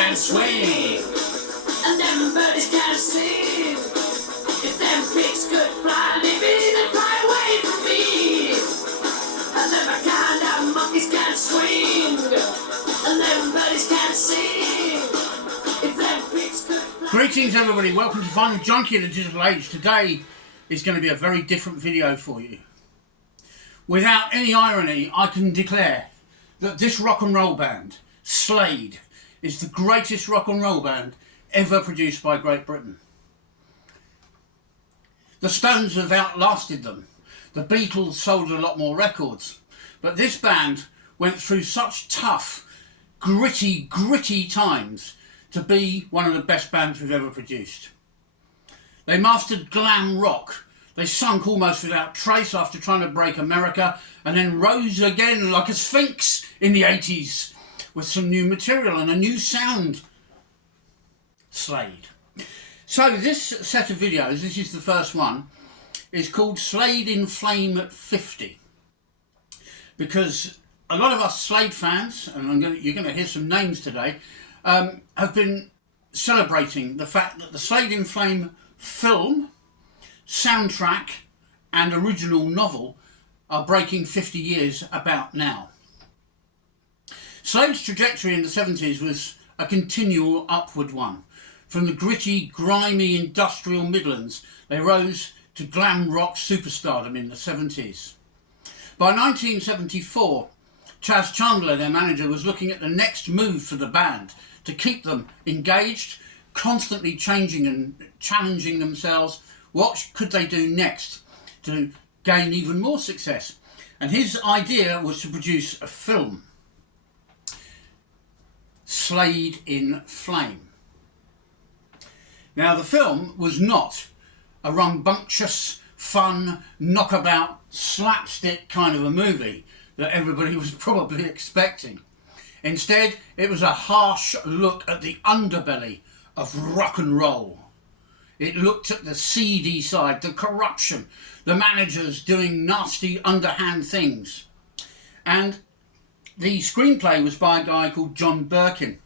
can swing, and them birdies can sing. If them pigs could fly, maybe they'd fly away from me. And them kind of monkeys can swing, and them birdies can sing. If them pigs could fly. Greetings everybody, welcome to Vinyl Junkie of the Digital Age. Today is going to be a very different video for you. Without any irony, I can declare that this rock and roll band, Slade, is the greatest rock and roll band ever produced by Great Britain. The Stones have outlasted them. The Beatles sold a lot more records. But this band went through such tough, gritty times to be one of the best bands we've ever produced. They mastered glam rock. They sunk almost without trace after trying to break America, and then rose again like a sphinx in the 80s with some new material and a new sound. Slade. So this set of videos, this is the first one, is called Slade In Flame at 50. Because a lot of us Slade fans, and you're going to hear some names today, have been celebrating the fact that the Slade In Flame film, soundtrack and original novel are breaking 50 years about now. Slade's trajectory in the 70s was a continual upward one. From the gritty, grimy industrial Midlands, they rose to glam rock superstardom in the 70s. By 1974, Chas Chandler, their manager, was looking at the next move for the band to keep them engaged, constantly changing and challenging themselves. What could they do next to gain even more success? And his idea was to produce a film, Slade In Flame. Now, the film was not a rambunctious, fun, knockabout, slapstick kind of a movie that everybody was probably expecting. Instead, it was a harsh look at the underbelly of rock and roll. It looked at the seedy side, the corruption, the managers doing nasty underhand things. And the screenplay was by a guy called John Birkin.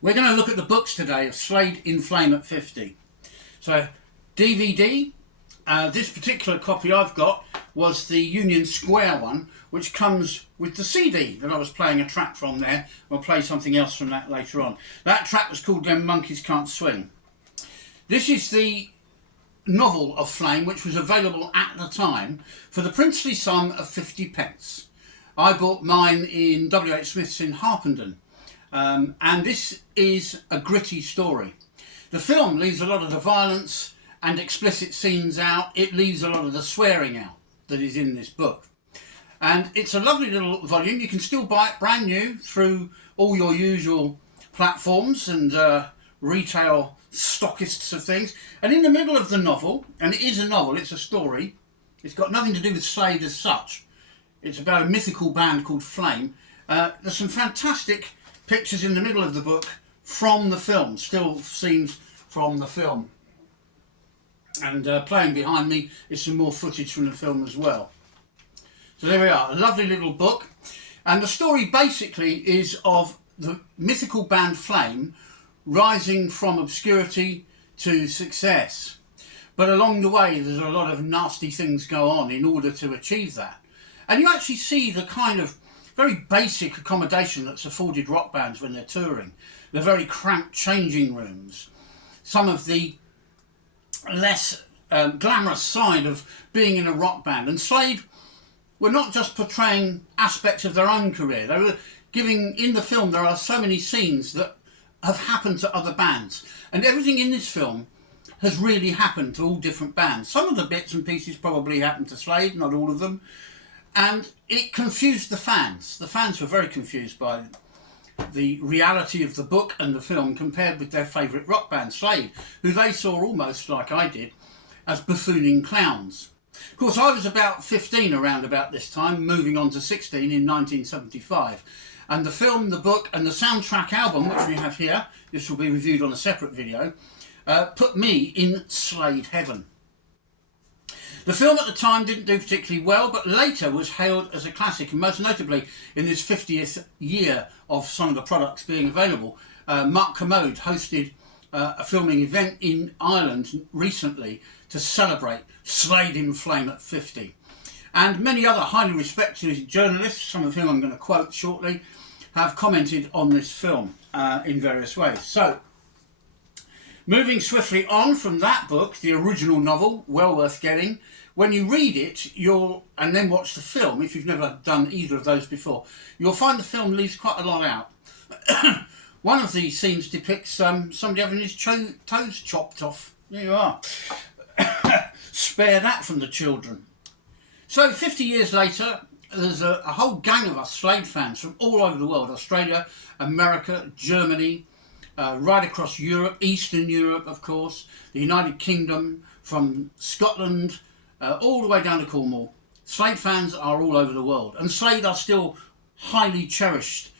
We're going to look at the books today of Slade In Flame at 50. So DVD, this particular copy I've got was the Union Square one, which comes with the CD that I was playing a track from there. I'll play something else from that later on. That track was called Them Monkeys Can't Swing. This is the novel of Flame, which was available at the time for the princely sum of 50p. I bought mine in W.H. Smith's in Harpenden, and this is a gritty story. The film leaves a lot of the violence and explicit scenes out. It leaves a lot of the swearing out that is in this book. And it's a lovely little volume. You can still buy it brand new through all your usual platforms and retail stockists of things. And in the middle of the novel, and it is a novel, it's a story, it's got nothing to do with Slade as such. It's about a mythical band called Flame. There's some fantastic pictures in the middle of the book from the film, still scenes from the film. And playing behind me is some more footage from the film as well. So there we are, a lovely little book. And the story basically is of the mythical band Flame rising from obscurity to success. But along the way, there's a lot of nasty things go on in order to achieve that. And you actually see the kind of very basic accommodation that's afforded rock bands when they're touring. The very cramped changing rooms. Some of the less glamorous side of being in a rock band. And Slade were not just portraying aspects of their own career. They were giving, in the film, there are so many scenes that have happened to other bands. And everything in this film has really happened to all different bands. Some of the bits and pieces probably happened to Slade, not all of them. And it confused the fans. The fans were very confused by the reality of the book and the film compared with their favourite rock band, Slade, who they saw almost, like I did, as buffooning clowns. Of course, I was about 15 around about this time, moving on to 16 in 1975. And the film, the book and the soundtrack album, which we have here, this will be reviewed on a separate video, put me in Slade heaven. The film at the time didn't do particularly well, but later was hailed as a classic, and most notably in this 50th year of some of the products being available, Mark Commode hosted a filming event in Ireland recently to celebrate Slade In Flame at 50. And many other highly respected journalists, some of whom I'm going to quote shortly, have commented on this film in various ways. So, moving swiftly on from that book, the original novel, well worth getting. When you read it, and then watch the film, if you've never done either of those before, you'll find the film leaves quite a lot out. One of the scenes depicts somebody having his toes chopped off. There you are. Spare that from the children. So 50 years later, there's a whole gang of us Slade fans from all over the world. Australia, America, Germany, right across Europe, Eastern Europe, of course, the United Kingdom, from Scotland, all the way down to Cornwall. Slade fans are all over the world, and Slade are still highly cherished,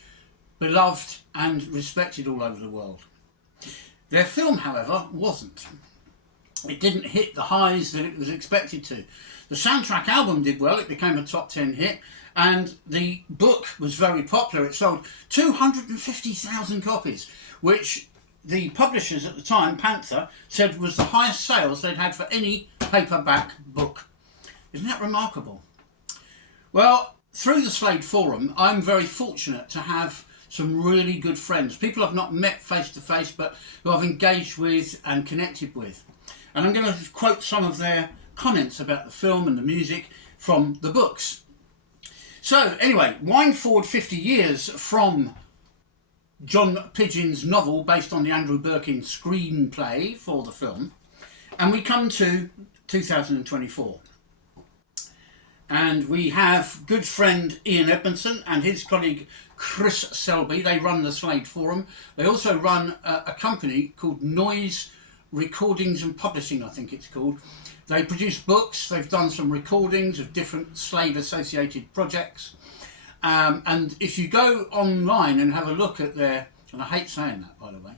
beloved and respected all over the world. Their film, however, wasn't. It didn't hit the highs that it was expected to. The soundtrack album did well, it became a top 10 hit, and the book was very popular. It sold 250,000 copies, which the publishers at the time, Panther, said was the highest sales they'd had for any paperback book. Isn't that remarkable? Well, through the Slade Forum, I'm very fortunate to have some really good friends, people I've not met face to face, but who I've engaged with and connected with. And I'm going to quote some of their comments about the film and the music from the books. So, anyway, wind forward 50 years from John Pidgeon's novel based on the Andrew Birkin screenplay for the film, and we come to 2024. And we have good friend Ian Edmondson and his colleague Chris Selby. They run the Slade Forum. They also run a company called Noise Recordings and Publishing, I think it's called. They produce books, they've done some recordings of different Slade associated projects. And if you go online and have a look at their, and I hate saying that by the way,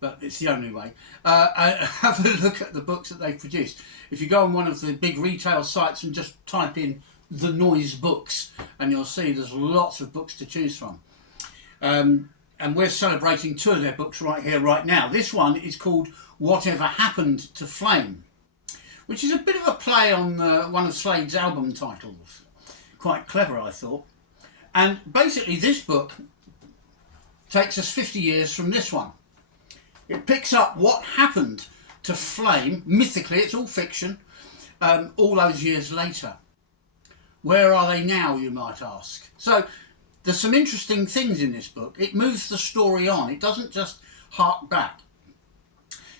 but it's the only way, have a look at the books that they've produced. If you go on one of the big retail sites and just type in the Noise books, and you'll see there's lots of books to choose from. And we're celebrating two of their books right here, right now. This one is called Whatever Happened to Flame, which is a bit of a play on one of Slade's album titles. Quite clever, I thought. And basically this book takes us 50 years from this one. It picks up what happened to Flame, mythically, it's all fiction, all those years later. Where are they now, you might ask? So there's some interesting things in this book. It moves the story on. It doesn't just hark back.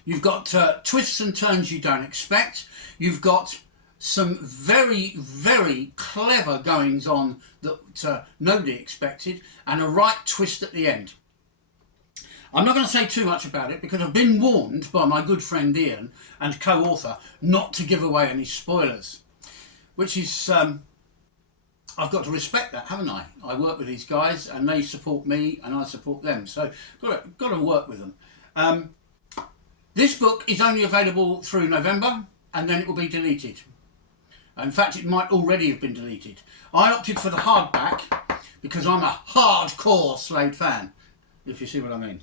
You've got twists and turns you don't expect. You've got some very, very clever goings on that nobody expected, and a right twist at the end. I'm not going to say too much about it because I've been warned by my good friend Ian and co-author not to give away any spoilers, which is, I've got to respect that, haven't I? I work with these guys and they support me and I support them, so got to work with them. This book is only available through November and then it will be deleted. In fact, it might already have been deleted. I opted for the hardback because I'm a hardcore Slade fan, if you see what I mean.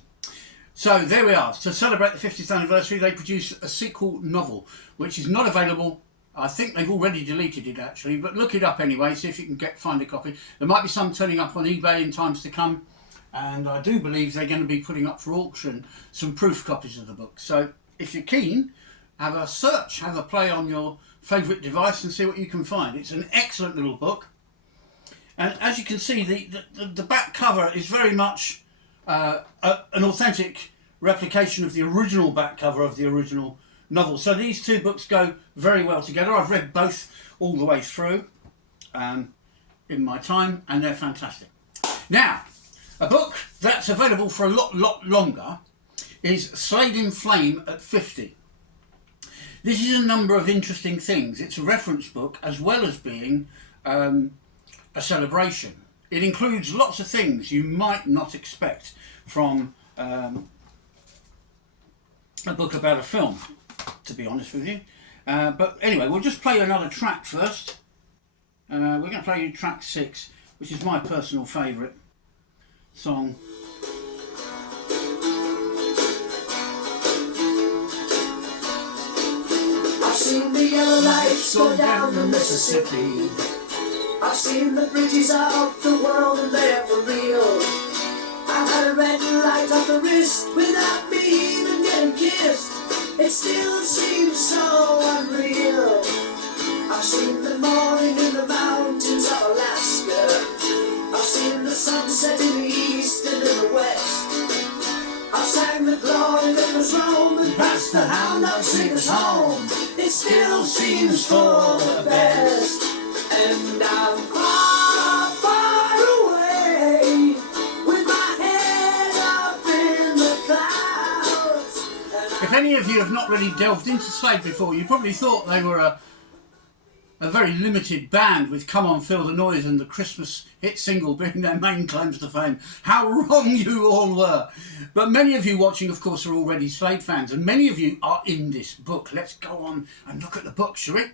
So there we are. To celebrate the 50th anniversary, they produced a sequel novel, which is not available. I think they've already deleted it actually, but look it up anyway, see if you can find a copy. There might be some turning up on eBay in times to come, and I do believe they're going to be putting up for auction some proof copies of the book. So if you're keen, have a search, have a play on your favourite device and see what you can find. It's an excellent little book. And as you can see, the back cover is very much an authentic replication of the original back cover of the original novel. So these two books go very well together. I've read both all the way through in my time, and they're fantastic. Now, a book that's available for a lot longer is Slade In Flame at 50. This is a number of interesting things. It's a reference book as well as being a celebration. It includes lots of things you might not expect from a book about a film, to be honest with you. But anyway, we'll just play another track first. We're going to play you track 6, which is my personal favourite song. seen the yellow lights go down the Mississippi. I've seen the bridges of the world and they're for real. I've had a red light on the wrist without me even getting kissed. It still seems so unreal. I've seen the morning in the mountains of Alaska. I've seen the sunset in the east and in the west. I've sang the glory that was Rome and passed the hound dog sing us home. It still seems for the best. And I'm far, far away with my head up in the clouds. If any of you have not really delved into Slade before, you probably thought they were a very limited band with Come On Feel the Noise and the Christmas hit single being their main claims to fame. How wrong you all were. But many of you watching, of course, are already Slade fans, and many of you are in this book. Let's go on and look at the book, shall we?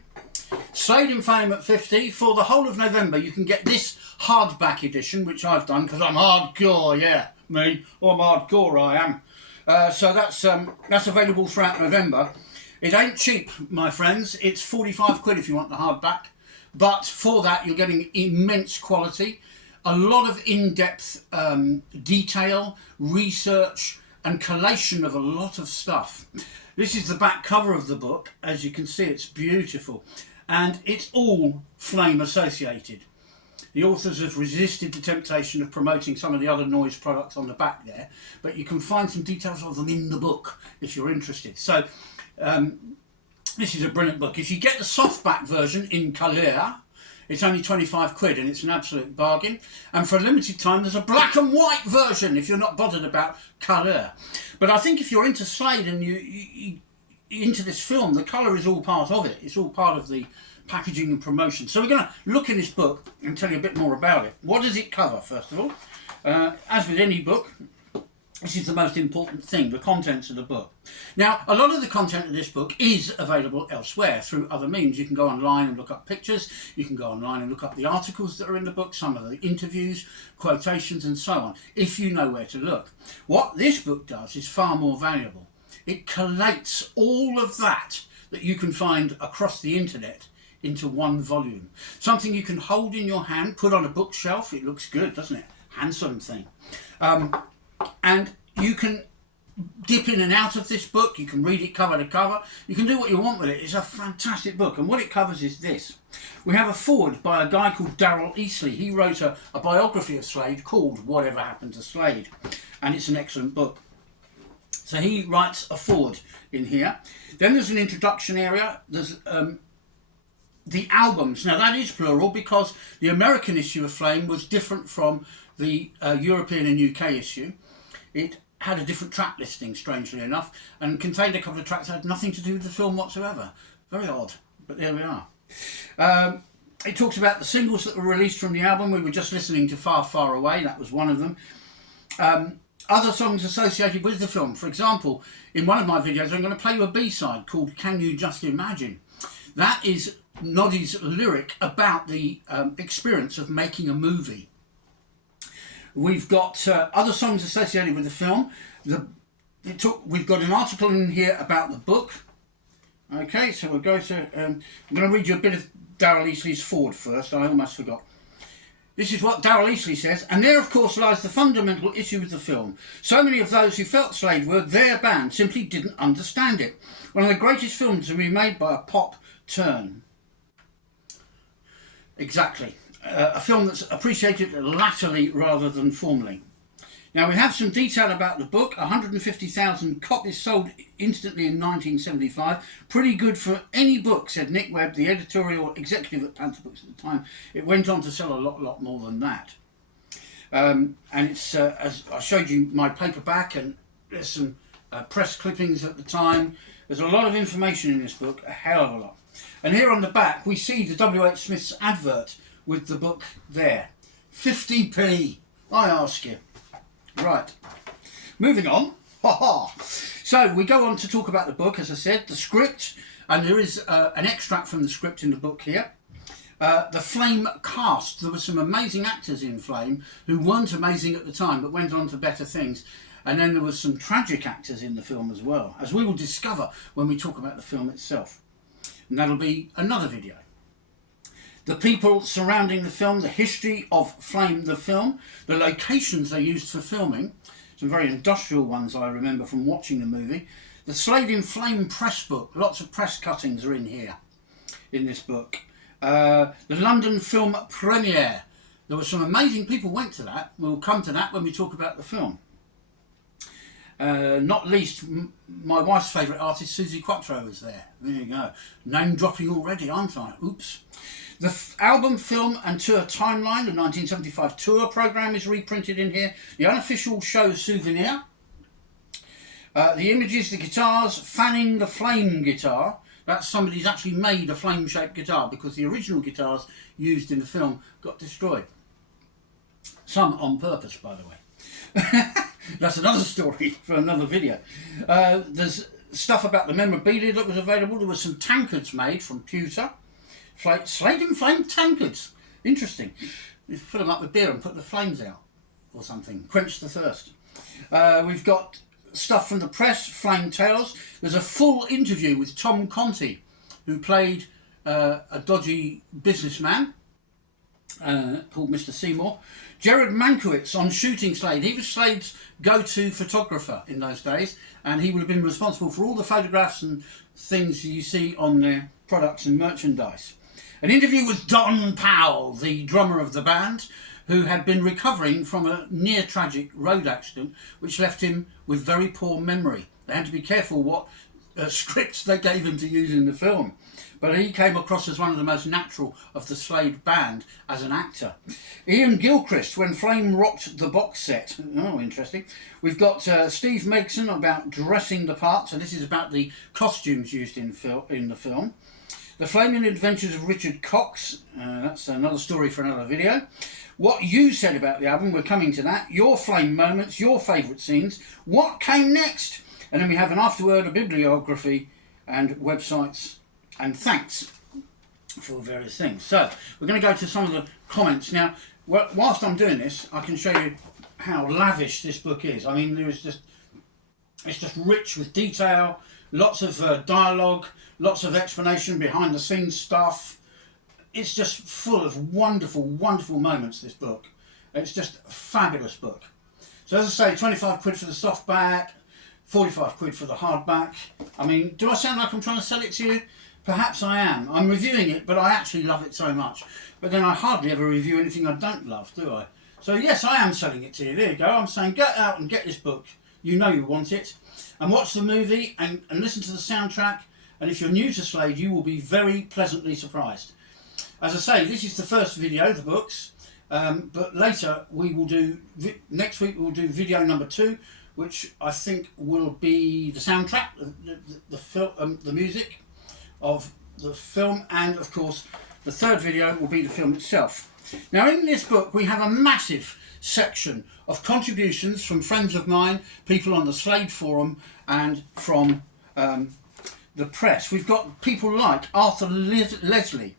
Slade In Flame at 50. For the whole of November, you can get this hardback edition, which I've done because I'm hardcore, yeah, me. I'm hardcore, I am. So that's available throughout November. It ain't cheap, my friends. It's 45 quid if you want the hardback. But for that, you're getting immense quality, a lot of in-depth detail, research, and collation of a lot of stuff. This is the back cover of the book. As you can see, it's beautiful. And it's all Flame associated. The authors have resisted the temptation of promoting some of the other noise products on the back there, but you can find some details of them in the book if you're interested. So this is a brilliant book. If you get the softback version in colour, it's only 25 quid and it's an absolute bargain. And for a limited time, there's a black and white version if you're not bothered about colour. But I think if you're into Slade and you into this film, the colour is all part of it. It's all part of the packaging and promotion. So we're going to look in this book and tell you a bit more about it. What does it cover, first of all? As with any book, this is the most important thing, the contents of the book. Now, a lot of the content of this book is available elsewhere through other means. You can go online and look up pictures. You can go online and look up the articles that are in the book, some of the interviews, quotations, and so on, if you know where to look. What this book does is far more valuable. It collates all of that you can find across the internet into one volume. Something you can hold in your hand, put on a bookshelf. It looks good, doesn't it? Handsome thing. And you can dip in and out of this book. You can read it cover to cover. You can do what you want with it. It's a fantastic book. And what it covers is this. We have a foreword by a guy called Darrell Easley. He wrote a biography of Slade called Whatever Happened to Slade. And it's an excellent book. So he writes a foreword in here. Then there's an introduction area. There's the albums. Now that is plural because the American issue of Flame was different from the European and UK issue. It had a different track listing, strangely enough, and contained a couple of tracks that had nothing to do with the film whatsoever. Very odd, but there we are. It talks about the singles that were released from the album. We were just listening to Far, Far Away. That was one of them. Other songs associated with the film. For example, in one of my videos, I'm going to play you a B-side called Can You Just Imagine? That is Noddy's lyric about the experience of making a movie. We've got other songs associated with the film. We've got an article in here about the book. Okay, so we'll go to... I'm going to read you a bit of Darrell Easley's foreword first. I almost forgot. This is what Darrell Easley says. And there, of course, lies the fundamental issue with the film. So many of those who felt Slade were their band simply didn't understand it. One of the greatest films to be made by a pop turn. Exactly. A film that's appreciated latterly rather than formally. Now we have some detail about the book. 150,000 copies sold instantly in 1975. Pretty good for any book, said Nick Webb, the editorial executive at Panther Books at the time. It went on to sell a lot more than that. And it's, as I showed you my paperback, and there's some press clippings at the time. There's a lot of information in this book, a hell of a lot. And here on the back we see the W.H. Smith's advert with the book there. 50p, I ask you. Right, moving on. So we go on to talk about the book, as I said, the script, and there is an extract from the script in the book here. The Flame cast. There were some amazing actors in Flame who weren't amazing at the time but went on to better things. And then there was some tragic actors in the film as well, as we will discover when we talk about the film itself. and that'll be another video. The people surrounding the film, the history of Flame the film, the locations they used for filming, some very industrial ones I remember from watching the movie. The Slade In Flame press book, lots of press cuttings are in here, in this book. The London film premiere, there were some amazing people went to that. We'll come to that when we talk about the film. Not least, my wife's favourite artist, Susie Quattro, was there. There you go. Name dropping already, aren't I? Oops. The album, film and tour timeline, the 1975 tour programme is reprinted in here. The unofficial show souvenir. The images, the guitars, Fanning the Flame guitar. That's somebody's actually made a flame-shaped guitar because the original guitars used in the film got destroyed. Some on purpose, by the way. That's another story for another video. There's stuff about the memorabilia that was available. There were some tankards made from pewter. Slade In Flame tankards. Interesting. You fill them up with beer and put the flames out or something. Quench the thirst. We've got stuff from the press, Flame Tales. There's a full interview with Tom Conti, who played a dodgy businessman called Mr. Seymour. Jared Mankiewicz on shooting Slade. He was Slade's go-to photographer in those days, and he would have been responsible for all the photographs and things you see on their products and merchandise. An interview with Don Powell, the drummer of the band, who had been recovering from a near-tragic road accident which left him with very poor memory. They had to be careful what scripts they gave him to use in the film. But he came across as one of the most natural of the Slade band as an actor. Ian Gilchrist, when Flame rocked the box set. Oh, interesting. We've got Steve Megson about dressing the parts, and this is about the costumes used in the film. The Flaming Adventures of Richard Cox. That's another story for another video. What you said about the album, we're coming to that. Your Flame moments, your favourite scenes. What came next? And then we have an afterword, a bibliography, and websites, and thanks for various things. So, we're going to go to some of the comments. Now, whilst I'm doing this, I can show you how lavish this book is. I mean, it's just rich with detail, lots of dialogue, lots of explanation, behind the scenes stuff. It's just full of wonderful, wonderful moments, this book. It's just a fabulous book. So as I say, 25 quid for the softback, 45 quid for the hardback. I mean, do I sound like I'm trying to sell it to you? Perhaps I am. I'm reviewing it, but I actually love it so much. But then I hardly ever review anything I don't love, do I? So yes, I am selling it to you. There you go. I'm saying get out and get this book. You know you want it. And watch the movie and listen to the soundtrack. And if you're new to Slade, you will be very pleasantly surprised. As I say, this is the first video, the books, but later we will do, next week we'll do video number 2, which I think will be the soundtrack, the music of the film, and of course the third video will be the film itself. Now in this book we have a massive section of contributions from friends of mine, people on the Slade forum, and from the press. We've got people like Arthur Leslie,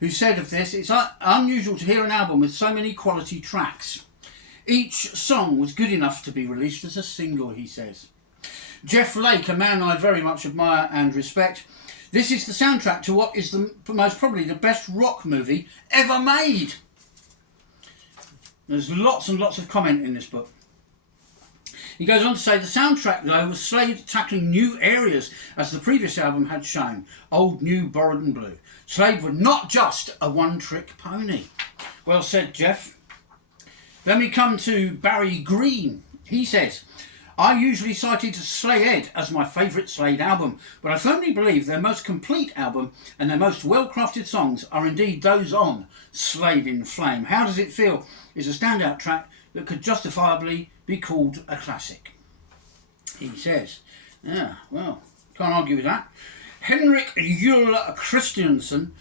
who said of this, it's unusual to hear an album with so many quality tracks. Each song was good enough to be released as a single, he says. Jeff Lake, a man I very much admire and respect, this is the soundtrack to what is the most probably the best rock movie ever made. There's lots and lots of comment in this book. He goes on to say, the soundtrack though was Slade tackling new areas as the previous album had shown. Old, new, borrowed and blue. Slade were not just a one-trick pony. Well said, Jeff. Then we come to Barry Green. He says, I usually cited Slade Ed as my favourite Slade album, but I firmly believe their most complete album and their most well-crafted songs are indeed those on Slade In Flame. How Does It Feel is a standout track that could justifiably be called a classic. He says, yeah, well, can't argue with that. Henrik Juhl Christiansen,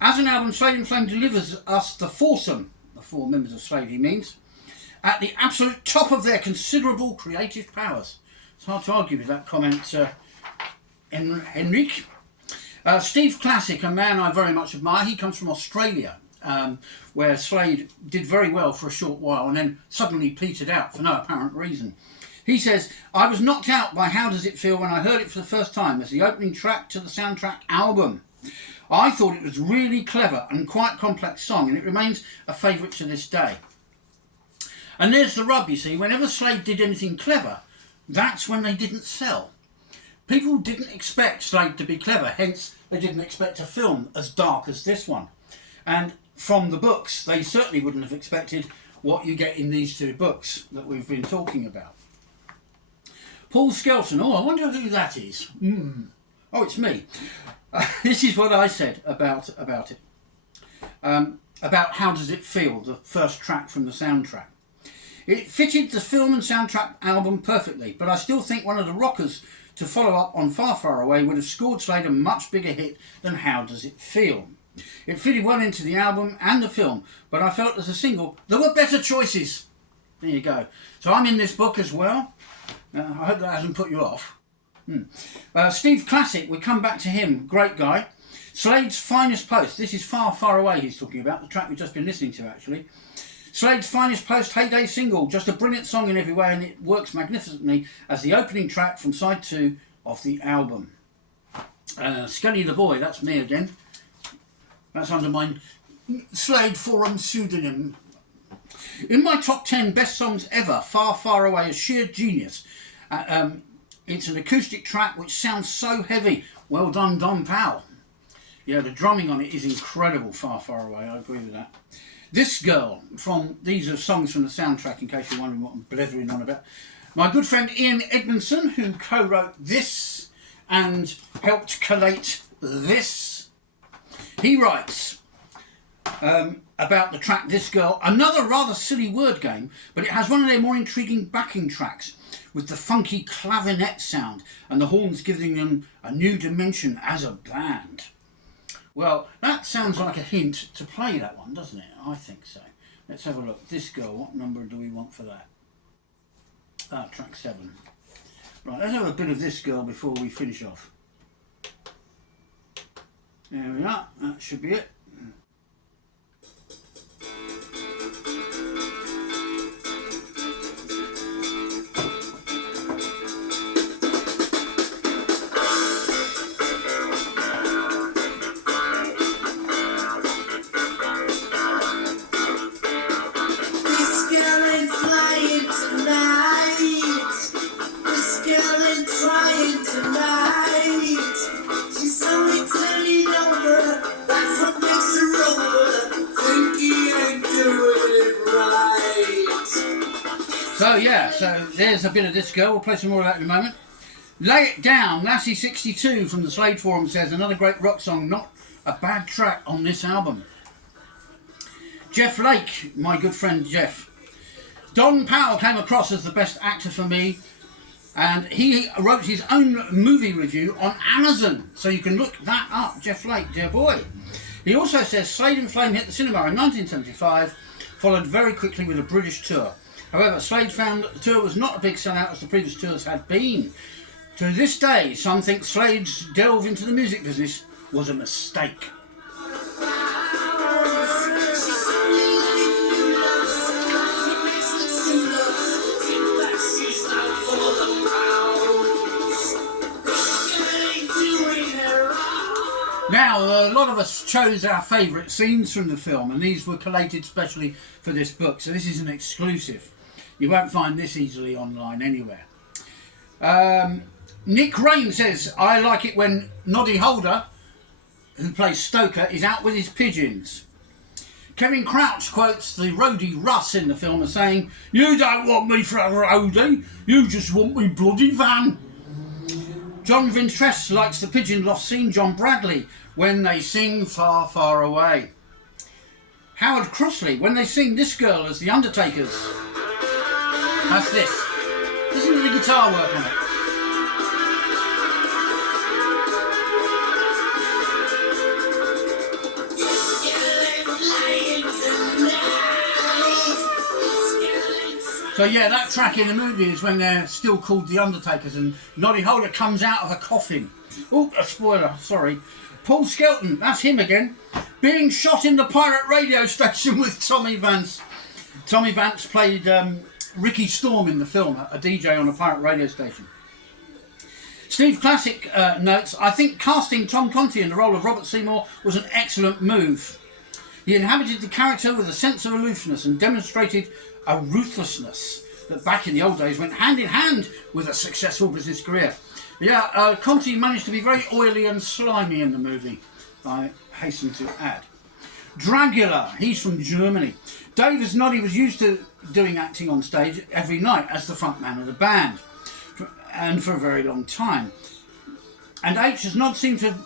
as an album, Slade In Flame delivers us the foursome, the 4 members of Slade he means, at the absolute top of their considerable creative powers. It's hard to argue with that comment, Henrik. Steve Classic, a man I very much admire, he comes from Australia, where Slade did very well for a short while and then suddenly petered out for no apparent reason. He says, I was knocked out by How Does It Feel when I heard it for the first time as the opening track to the soundtrack album. I thought it was really clever and quite complex song, and it remains a favourite to this day. And there's the rub, you see. Whenever Slade did anything clever, that's when they didn't sell. People didn't expect Slade to be clever, hence they didn't expect a film as dark as this one. And from the books, they certainly wouldn't have expected what you get in these two books that we've been talking about. Paul Skelton, oh, I wonder who that is. Oh, it's me. This is what I said about it. About How Does It Feel, the first track from the soundtrack. It fitted the film and soundtrack album perfectly, but I still think one of the rockers to follow up on Far, Far Away would have scored Slade a much bigger hit than How Does It Feel. It fitted well into the album and the film, but I felt as a single there were better choices. There you go. So I'm in this book as well. I hope that hasn't put you off. Steve Classic, we come back to him. Great guy. Slade's Finest Post. This is Far, Far Away he's talking about, the track we've just been listening to actually. Slade's Finest Post heyday single, just a brilliant song in every way, and it works magnificently as the opening track from side 2 of the album. Skelly the Boy, that's me again. That's under my Slade Forum pseudonym. In my top 10 best songs ever, Far, Far Away is sheer genius. It's an acoustic track which sounds so heavy. Well done, Don Powell. Yeah, the drumming on it is incredible, Far, Far Away, I agree with that. This Girl, these are songs from the soundtrack in case you're wondering what I'm blethering on about. My good friend Ian Edmondson, who co-wrote this and helped collate this, he writes about the track This Girl, another rather silly word game, but it has one of their more intriguing backing tracks with the funky clavinet sound and the horns giving them a new dimension as a band. Well, that sounds like a hint to play that one, doesn't it? I think so. Let's have a look. This Girl, what number do we want for that? Track 7. Right, let's have a bit of This Girl before we finish off. There we are. That should be it. So there's a bit of This Girl. We'll play some more of that in a moment. Lay It Down, Lassie62 from the Slade Forum says, another great rock song, not a bad track on this album. Jeff Lake, my good friend Jeff. Don Powell came across as the best actor for me, and he wrote his own movie review on Amazon, so you can look that up. Jeff Lake, dear boy. He also says Slade In Flame hit the cinema in 1975, followed very quickly with a British tour. However, Slade found that the tour was not a big sellout as the previous tours had been. To this day, some think Slade's delve into the music business was a mistake. Now, a lot of us chose our favourite scenes from the film, and these were collated specially for this book, so this is an exclusive. You won't find this easily online anywhere. Nick Rain says, I like it when Noddy Holder, who plays Stoker, is out with his pigeons. Kevin Crouch quotes the roadie Russ in the film as saying, you don't want me for a roadie, you just want me bloody van. John Vintress likes the pigeon loft scene, John Bradley, when they sing Far, Far Away. Howard Crossley, when they sing This Girl as the Undertakers. That's this. Listen to the guitar work on it. So yeah, that track in the movie is when they're still called the Undertakers and Noddy Holder comes out of a coffin. Oh, a spoiler, sorry. Paul Skelton, that's him again. Being shot in the pirate radio station with Tommy Vance. Tommy Vance played Ricky Storm in the film, a DJ on a pirate radio station. Steve Classic notes, I think casting Tom Conti in the role of Robert Seymour was an excellent move. He inhabited the character with a sense of aloofness and demonstrated a ruthlessness that back in the old days went hand in hand with a successful business career. Yeah, Conti managed to be very oily and slimy in the movie, I hasten to add. Dragula, he's from Germany. Dave has nodded he was used to doing acting on stage every night as the front man of the band, and for a very long time. And H has not seemed to have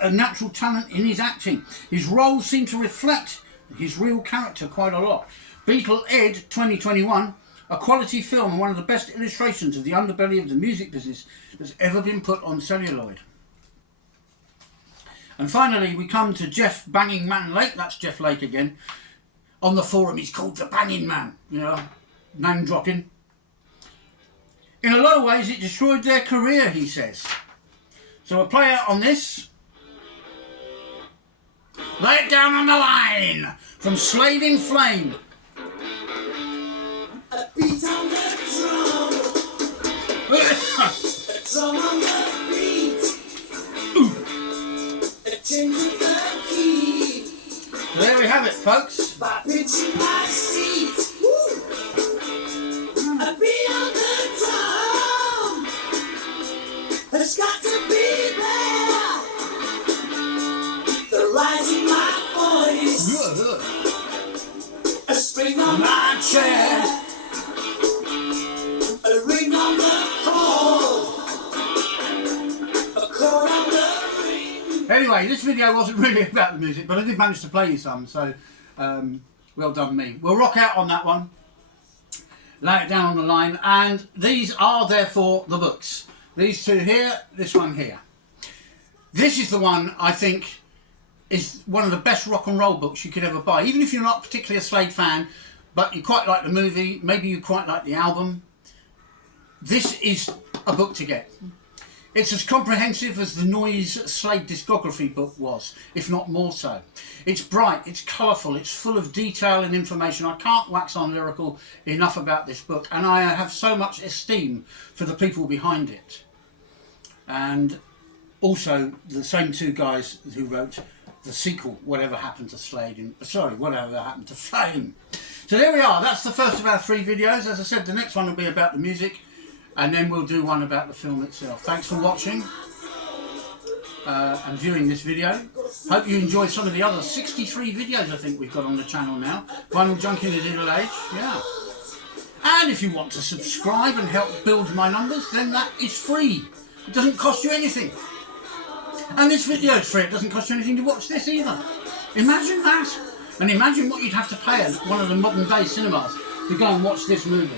a natural talent in his acting. His roles seem to reflect his real character quite a lot. Beatle Ed 2021, a quality film and one of the best illustrations of the underbelly of the music business that's ever been put on celluloid. And finally we come to Jeff Banging Man Lake, that's Jeff Lake again. On the forum he's called the Banging Man, you know, name dropping. In a lot of ways it destroyed their career, he says. So a play out on this. Lay It Down on the Line from Slade In Flame. A beat on the drum, a drum on the beat, a change in the key. There we have it, folks. By pitching my seat, a beat on the drum has got to be there. The rise in my voice, a spring on my chair. A ring on the pole, a chord on the ring. Anyway, this video wasn't really about the music, but I did manage to play you some, so well done me. We'll rock out on that one, Lay It Down on the Line, and these are therefore the books. These two here, this one here. This is the one I think is one of the best rock and roll books you could ever buy, even if you're not particularly a Slade fan, but you quite like the movie, maybe you quite like the album. This is a book to get. It's as comprehensive as the Noise Slade discography book was, if not more so. It's bright, it's colourful, it's full of detail and information. I can't wax on lyrical enough about this book, and I have so much esteem for the people behind it. And also the same two guys who wrote the sequel, Whatever Happened to Slade Whatever Happened to Flame. So there we are, that's the first of our 3 videos. As I said, the next one will be about the music, and then we'll do one about the film itself. Thanks for watching and viewing this video. Hope you enjoyed some of the other 63 videos I think we've got on the channel now. Vinyl Junkie in the Digital Age, yeah. And if you want to subscribe and help build my numbers, then that is free. It doesn't cost you anything. And this video is free, it doesn't cost you anything to watch this either. Imagine that. And imagine what you'd have to pay at one of the modern day cinemas to go and watch this movie.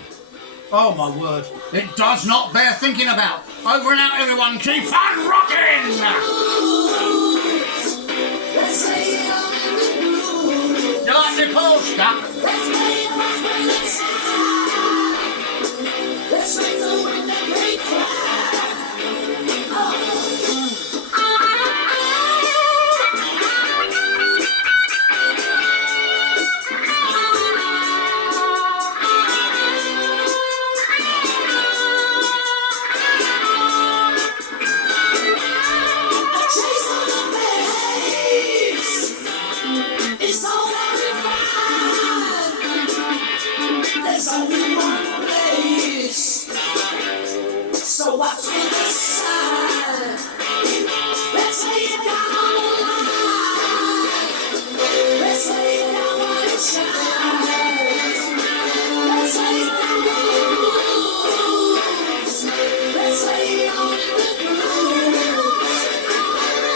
Oh my word, it does not bear thinking about. Over and out everyone, keep on rocking! You like the poster? Let's make the wind that may cry. So watch for the sun. Let's lay it down on the line. Let's lay it down while it shines. Let's lay it down on the grooves. Let's lay it on in the grooves.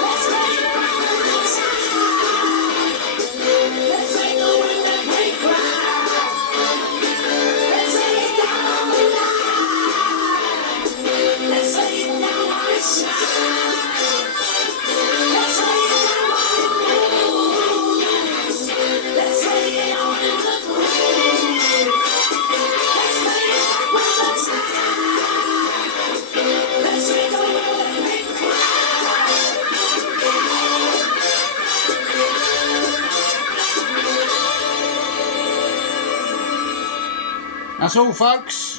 Let's lay it down on the time. Let's make the wind that may cry. Let's lay it down on the line. Let's lay it down while it shines. Let's lay it down while it moves. Let's lay it on in the groove. Let's lay it down while it's time. Let's make the wind that may cry. That's all, folks.